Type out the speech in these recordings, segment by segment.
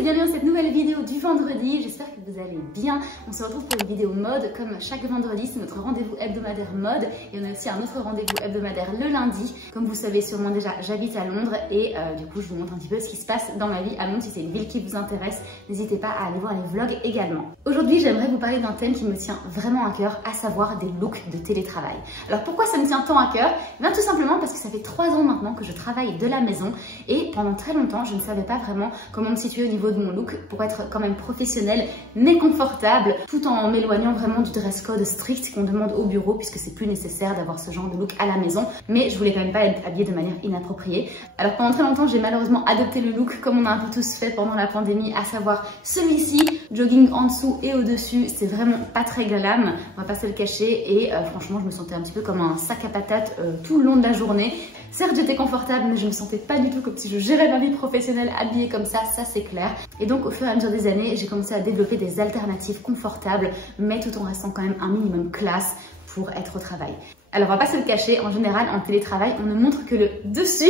et bienvenue dans cette nouvelle vidéo du vendredi, j'espère que vous allez bien. On se retrouve pour une vidéo mode comme chaque vendredi, c'est notre rendez-vous hebdomadaire mode et on a aussi un autre rendez-vous hebdomadaire le lundi. Comme vous savez sûrement déjà, j'habite à Londres et du coup je vous montre un petit peu ce qui se passe dans ma vie à Londres. Si c'est une ville qui vous intéresse, n'hésitez pas à aller voir les vlogs également. Aujourd'hui j'aimerais vous parler d'un thème qui me tient vraiment à cœur, à savoir des looks de télétravail. Alors pourquoi ça me tient tant à cœur? Bien tout simplement parce que ça fait 3 ans maintenant que je travaille de la maison et pendant très longtemps je ne savais pas vraiment comment me situer au niveau de mon look pour être quand même professionnelle mais confortable, tout en m'éloignant vraiment du dress code strict qu'on demande au bureau puisque c'est plus nécessaire d'avoir ce genre de look à la maison, mais je voulais quand même pas être habillée de manière inappropriée. Alors pendant très longtemps j'ai malheureusement adopté le look comme on a un peu tous fait pendant la pandémie, à savoir celui-ci, jogging en dessous et au-dessus. C'est vraiment pas très glam, on va pas se le cacher, et franchement je me sentais un petit peu comme un sac à patates tout le long de la journée. Certes j'étais confortable mais je me sentais pas du tout comme si je gérais ma vie professionnelle habillée comme ça c'est clair. Et donc au fur et à mesure des années j'ai commencé à développer des alternatives confortables mais tout en restant quand même un minimum classe pour être au travail. Alors on va pas se le cacher, en général en télétravail on ne montre que le dessus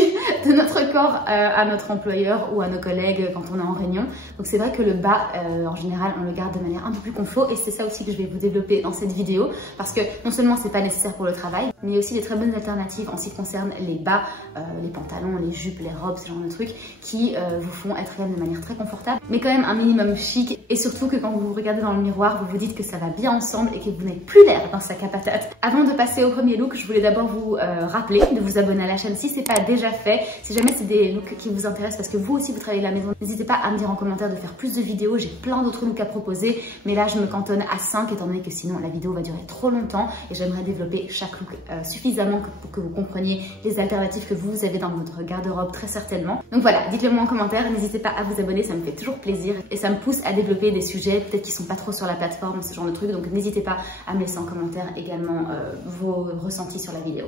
de notre corps à notre employeur ou à nos collègues quand on est en réunion. Donc c'est vrai que le bas en général on le garde de manière un peu plus confort et c'est ça aussi que je vais vous développer dans cette vidéo parce que non seulement c'est pas nécessaire pour le travail mais il y a aussi des très bonnes alternatives en ce qui concerne les bas, les pantalons, les jupes, les robes, ce genre de trucs qui vous font être quand même de manière très confortable mais quand même un minimum chic, et surtout que quand vous vous regardez dans le miroir vous vous dites que ça va bien ensemble et que vous n'êtes plus l'air d'un sac à patates. Avant de passer au premier look, je voulais d'abord vous rappeler de vous abonner à la chaîne si c'est pas déjà fait. Si jamais c'est des looks qui vous intéressent parce que vous aussi vous travaillez à la maison, n'hésitez pas à me dire en commentaire de faire plus de vidéos. J'ai plein d'autres looks à proposer, mais là je me cantonne à 5 étant donné que sinon la vidéo va durer trop longtemps et j'aimerais développer chaque look suffisamment pour que vous compreniez les alternatives que vous avez dans votre garde-robe très certainement. Donc voilà, dites-le moi en commentaire, n'hésitez pas à vous abonner, ça me fait toujours plaisir et ça me pousse à développer des sujets peut-être qui sont pas trop sur la plateforme, ce genre de trucs. Donc n'hésitez pas à me laisser en commentaire également vos ressentis sur la vidéo.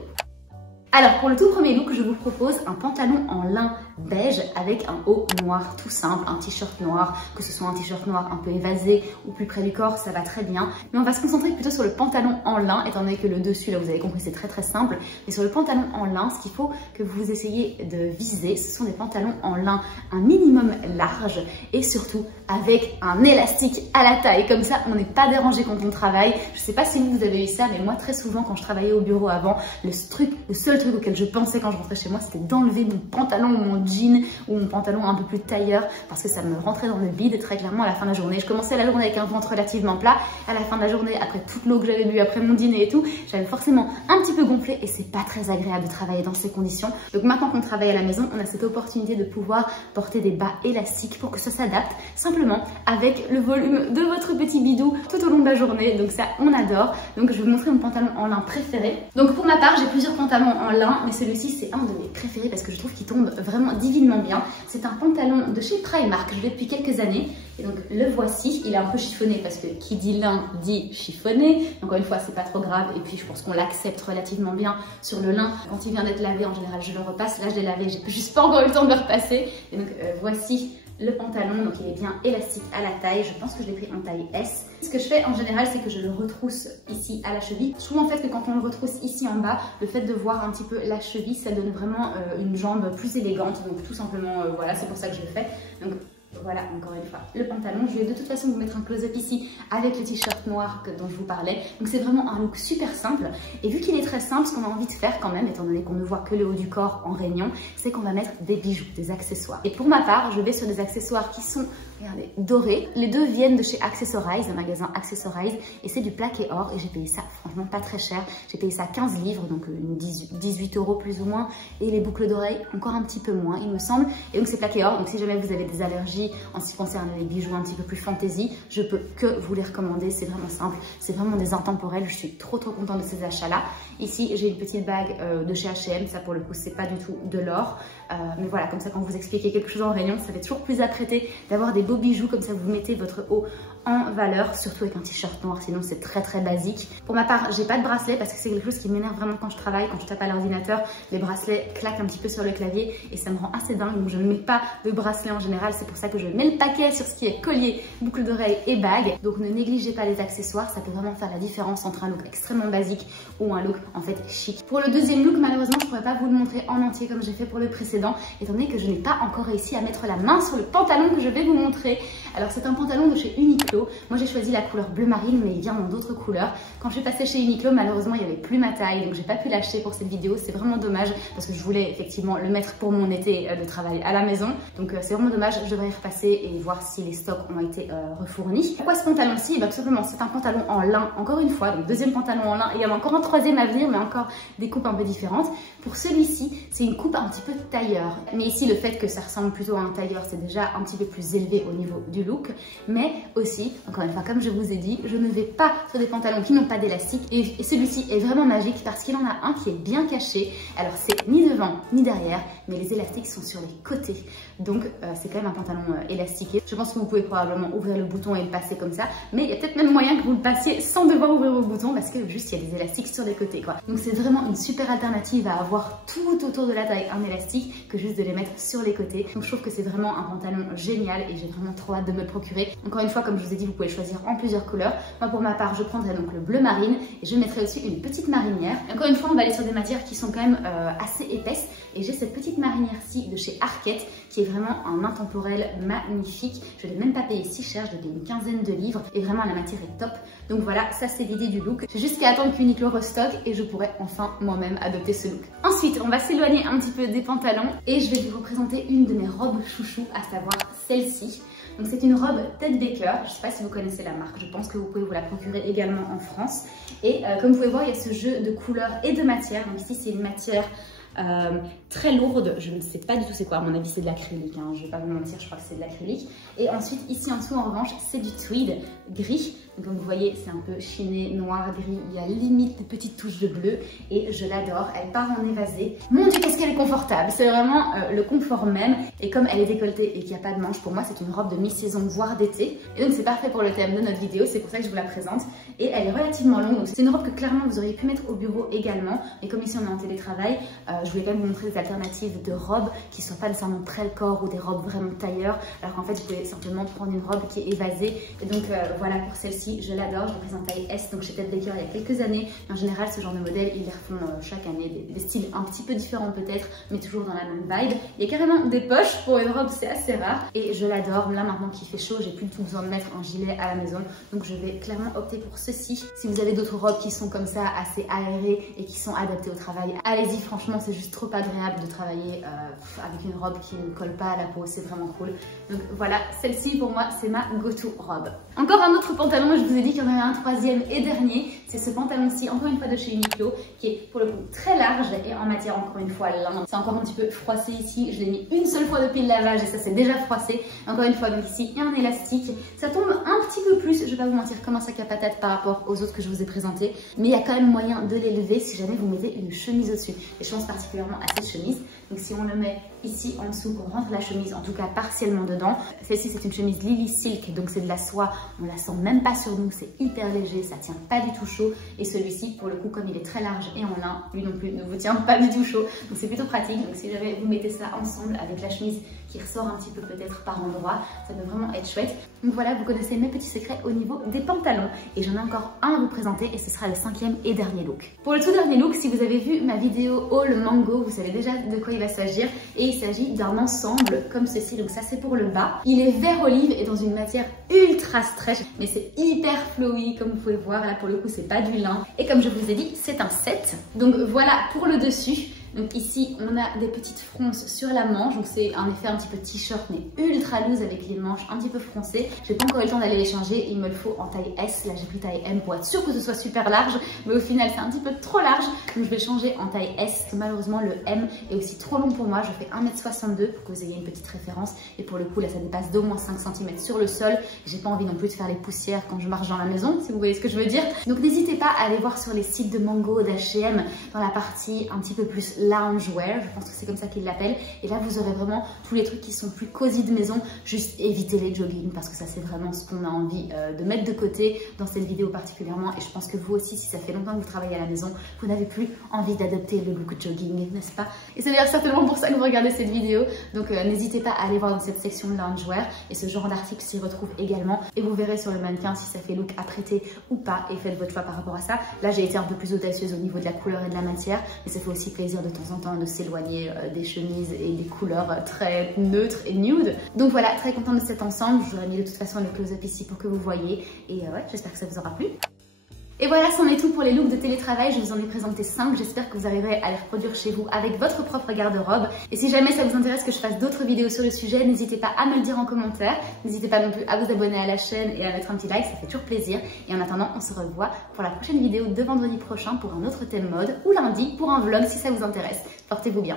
Alors pour le tout premier look, je vous propose un pantalon en lin beige avec un haut noir tout simple, un t-shirt noir, que ce soit un t-shirt noir un peu évasé ou plus près du corps, ça va très bien. Mais on va se concentrer plutôt sur le pantalon en lin, étant donné que le dessus, là vous avez compris, c'est très simple. Mais sur le pantalon en lin, ce qu'il faut que vous essayez de viser, ce sont des pantalons en lin un minimum large et surtout avec un élastique à la taille. Comme ça, on n'est pas dérangé quand on travaille. Je sais pas si vous avez eu ça, mais moi très souvent quand je travaillais au bureau avant, le seul truc auquel je pensais quand je rentrais chez moi, c'était d'enlever mon pantalon ou mon jean ou mon pantalon un peu plus tailleur parce que ça me rentrait dans le bide très clairement à la fin de la journée. Je commençais la journée avec un ventre relativement plat. À la fin de la journée, après toute l'eau que j'avais bu, après mon dîner et tout, j'avais forcément un petit peu gonflé et c'est pas très agréable de travailler dans ces conditions. Donc maintenant qu'on travaille à la maison, on a cette opportunité de pouvoir porter des bas élastiques pour que ça s'adapte simplement avec le volume de votre petit bidou tout au long de la journée. Donc ça, on adore. Donc je vais vous montrer mon pantalon en lin préféré. Donc pour ma part, j'ai plusieurs pantalons en lin, mais celui-ci c'est un de mes préférés parce que je trouve qu'il tombe vraiment divinement bien. C'est un pantalon de chez Primark, je l'ai depuis quelques années et donc le voici. Il est un peu chiffonné parce que qui dit lin dit chiffonné. Encore une fois, c'est pas trop grave et puis je pense qu'on l'accepte relativement bien sur le lin. Quand il vient d'être lavé, en général je le repasse. Là je l'ai lavé, j'ai juste pas encore eu le temps de le repasser et donc voici le pantalon. Donc il est bien élastique à la taille, je pense que je l'ai pris en taille S. Ce que je fais en général, c'est que je le retrousse ici à la cheville. Je trouve en fait que quand on le retrousse ici en bas, le fait de voir un petit peu la cheville, ça donne vraiment une jambe plus élégante. Donc tout simplement, voilà, c'est pour ça que je le fais. Donc voilà, encore une fois, le pantalon. Je vais de toute façon vous mettre un close-up ici avec le t-shirt noir dont je vous parlais. Donc c'est vraiment un look super simple. Et vu qu'il est très simple, ce qu'on a envie de faire quand même, étant donné qu'on ne voit que le haut du corps en réunion, c'est qu'on va mettre des bijoux, des accessoires. Et pour ma part, je vais sur des accessoires qui sont, regardez, dorés. Les deux viennent de chez Accessorize, le magasin Accessorize, et c'est du plaqué or. Et j'ai payé ça franchement pas très cher. J'ai payé ça 15 livres, donc 18 € plus ou moins. Et les boucles d'oreilles encore un petit peu moins, il me semble. Et donc c'est plaqué or. Donc si jamais vous avez des allergies en ce qui concerne les bijoux un petit peu plus fantaisie, je peux que vous les recommander. C'est vraiment simple, c'est vraiment des intemporels. Je suis trop contente de ces achats là. Ici j'ai une petite bague de chez H&M, ça pour le coup c'est pas du tout de l'or, mais voilà, comme ça quand vous expliquez quelque chose en réunion, ça fait toujours plus apprêté d'avoir des beaux bijoux, comme ça vous mettez votre haut en valeur, surtout avec un t-shirt noir, sinon c'est très basique. Pour ma part, j'ai pas de bracelet parce que c'est quelque chose qui m'énerve vraiment quand je travaille, quand je tape à l'ordinateur, les bracelets claquent un petit peu sur le clavier et ça me rend assez dingue, donc je ne mets pas de bracelet en général. C'est pour ça que je mets le paquet sur ce qui est collier, boucle d'oreille et bague. Donc ne négligez pas les accessoires, ça peut vraiment faire la différence entre un look extrêmement basique ou un look en fait chic. Pour le deuxième look, malheureusement je pourrais pas vous le montrer en entier comme j'ai fait pour le précédent, étant donné que je n'ai pas encore réussi à mettre la main sur le pantalon que je vais vous montrer. Alors c'est un pantalon de chez Uniqlo. Moi j'ai choisi la couleur bleu marine, mais il vient dans d'autres couleurs. Quand je suis passée chez Uniqlo, malheureusement il n'y avait plus ma taille, donc j'ai pas pu l'acheter pour cette vidéo. C'est vraiment dommage parce que je voulais effectivement le mettre pour mon été de travail à la maison. Donc c'est vraiment dommage, je devrais y repasser et voir si les stocks ont été refournis. Pourquoi ce pantalon-ci? Tout simplement c'est un pantalon en lin, encore une fois, donc deuxième pantalon en lin. Il y en a encore un troisième à venir, mais encore des coupes un peu différentes. Pour celui-ci, c'est une coupe un petit peu tailleur. Mais ici, le fait que ça ressemble plutôt à un tailleur, c'est déjà un petit peu plus élevé au niveau du look. Mais aussi, encore une fois, comme je vous ai dit, je ne vais pas sur des pantalons qui n'ont pas d'élastique. Et celui-ci est vraiment magique parce qu'il en a un qui est bien caché. Alors c'est ni devant ni derrière, mais les élastiques sont sur les côtés. Donc c'est quand même un pantalon élastiqué. Je pense que vous pouvez probablement ouvrir le bouton et le passer comme ça. Mais il y a peut-être même moyen que vous le passiez sans devoir ouvrir vos boutons parce que juste il y a des élastiques sur les côtés quoi. Donc c'est vraiment une super alternative à avoir tout autour de la taille un élastique que juste de les mettre sur les côtés. Donc je trouve que c'est vraiment un pantalon génial et j'ai vraiment trop hâte de me le procurer. Encore une fois, comme je vous ai dit, vous pouvez le choisir en plusieurs couleurs. Moi pour ma part, je prendrai donc le bleu marine et je mettrai aussi une petite marinière. Encore une fois, on va aller sur des matières qui sont quand même assez épaisses et j'ai cette petite marinière-ci de chez Arket qui est vraiment un intemporel magnifique. Je ne l'ai même pas payé si cher, je l'ai payé une quinzaine de livres et vraiment la matière est top. Donc voilà, ça c'est l'idée du look. J'ai juste qu'à attendre qu'Uniqlo restocke et je pourrai enfin moi-même adopter ce look. Ensuite, on va s'éloigner un petit peu des pantalons et je vais vous représenter une de mes robes chouchou, à savoir celle-ci. Donc c'est une robe Ted Baker, je ne sais pas si vous connaissez la marque, je pense que vous pouvez vous la procurer également en France. Et comme vous pouvez voir, il y a ce jeu de couleurs et de matières. Donc ici c'est une matière très lourde, je ne sais pas du tout c'est quoi, à mon avis c'est de l'acrylique, hein, je vais pas vous mentir, je crois que c'est de l'acrylique. Et ensuite ici en dessous en revanche c'est du tweed gris, donc comme vous voyez c'est un peu chiné, noir, gris, il y a limite des petites touches de bleu et je l'adore, elle part en évasé. Mon dieu qu'est-ce qu'elle est confortable, c'est vraiment le confort même et comme elle est décolletée et qu'il n'y a pas de manches, pour moi c'est une robe de mi-saison voire d'été et donc c'est parfait pour le thème de notre vidéo, c'est pour ça que je vous la présente et elle est relativement longue, donc c'est une robe que clairement vous auriez pu mettre au bureau également, mais comme ici on est en télétravail, je voulais quand même vous montrer des alternatives de robes qui ne soient pas nécessairement très le corps ou des robes vraiment tailleur, alors qu'en fait vous pouvez simplement prendre une robe qui est évasée et donc voilà pour celle-ci, je l'adore, je l'ai prise en taille S, donc chez Ted Baker il y a quelques années. En général ce genre de modèle ils les refont chaque année, des styles un petit peu différents peut-être, mais toujours dans la même vibe. Il y a carrément des poches pour une robe, c'est assez rare et je l'adore. Là maintenant qu'il fait chaud, j'ai plus du tout besoin de mettre un gilet à la maison, donc je vais clairement opter pour ceci. Si vous avez d'autres robes qui sont comme ça, assez aérées et qui sont adaptées au travail, allez-y, franchement c'est juste trop agréable de travailler avec une robe qui ne colle pas à la peau, c'est vraiment cool. Donc voilà, celle-ci pour moi c'est ma go-to robe. Encore un autre pantalon, je vous ai dit qu'il y en avait un troisième et dernier, c'est ce pantalon-ci, encore une fois de chez Uniqlo, qui est pour le coup très large et en matière encore une fois lin. C'est encore un petit peu froissé ici, je l'ai mis une seule fois depuis le lavage et ça c'est déjà froissé. Encore une fois, donc ici il y a un élastique, ça tombe un petit peu plus, je vais pas vous mentir comme un sac à patates par rapport aux autres que je vous ai présentés, mais il y a quand même moyen de l'élever si jamais vous mettez une chemise au-dessus. Et je pense particulièrement à cette chemise. Donc si on le met ici en dessous, on rentre la chemise en tout cas partiellement dedans. Celle-ci c'est une chemise Lily Silk, donc c'est de la soie, on la sent même pas sur nous, c'est hyper léger, ça tient pas du tout chaud. Et celui-ci pour le coup comme il est très large et en lin, lui non plus ne vous tient pas du tout chaud, donc c'est plutôt pratique. Donc si jamais vous mettez ça ensemble avec la chemise qui ressort un petit peu peut-être par endroit, ça peut vraiment être chouette. Donc voilà, vous connaissez mes petits secrets au niveau des pantalons et j'en ai encore un à vous présenter et ce sera le cinquième et dernier look. Pour le tout dernier look, si vous avez vu ma vidéo haul mango, vous savez déjà de quoi il va s'agir et il s'agit d'un ensemble comme ceci. Donc ça c'est pour le bas, il est vert olive et dans une matière ultra stretch, mais c'est hyper flowy comme vous pouvez le voir. Là pour le coup c'est pas du lin et comme je vous ai dit c'est un set. Donc voilà pour le dessus. Donc ici on a des petites fronces sur la manche, donc c'est un effet un petit peu t-shirt mais ultra loose avec les manches un petit peu froncées. J'ai pas encore eu le temps d'aller les changer, il me le faut en taille S, là j'ai pris taille M pour être sûr que ce soit super large, mais au final c'est un petit peu trop large, donc je vais changer en taille S. Malheureusement le M est aussi trop long pour moi, je fais 1m62 pour que vous ayez une petite référence et pour le coup là ça dépasse d'au moins 5 cm sur le sol. J'ai pas envie non plus de faire les poussières quand je marche dans la maison, si vous voyez ce que je veux dire. Donc n'hésitez pas à aller voir sur les sites de Mango, d'H&M dans la partie un petit peu plus loungewear, je pense que c'est comme ça qu'ils l'appellent. Et là, vous aurez vraiment tous les trucs qui sont plus cosy de maison. Juste évitez les jogging parce que ça, c'est vraiment ce qu'on a envie de mettre de côté dans cette vidéo particulièrement. Et je pense que vous aussi, si ça fait longtemps que vous travaillez à la maison, vous n'avez plus envie d'adopter le look jogging, n'est-ce pas? Et c'est d'ailleurs certainement pour ça que vous regardez cette vidéo. Donc n'hésitez pas à aller voir dans cette section de loungewear. Et ce genre d'article s'y retrouve également. Et vous verrez sur le mannequin si ça fait look à prêter ou pas. Et faites votre choix par rapport à ça. Là, j'ai été un peu plus audacieuse au niveau de la couleur et de la matière. Mais ça fait aussi plaisir de temps en temps de s'éloigner des chemises et des couleurs très neutres et nude. Donc voilà, très contente de cet ensemble. Je vous aurais mis de toute façon le close-up ici pour que vous voyez. Et ouais, j'espère que ça vous aura plu. Et voilà, c'en est tout pour les looks de télétravail. Je vous en ai présenté 5. J'espère que vous arriverez à les reproduire chez vous avec votre propre garde-robe. Et si jamais ça vous intéresse que je fasse d'autres vidéos sur le sujet, n'hésitez pas à me le dire en commentaire. N'hésitez pas non plus à vous abonner à la chaîne et à mettre un petit like, ça fait toujours plaisir. Et en attendant, on se revoit pour la prochaine vidéo de vendredi prochain pour un autre thème mode ou lundi pour un vlog si ça vous intéresse. Portez-vous bien.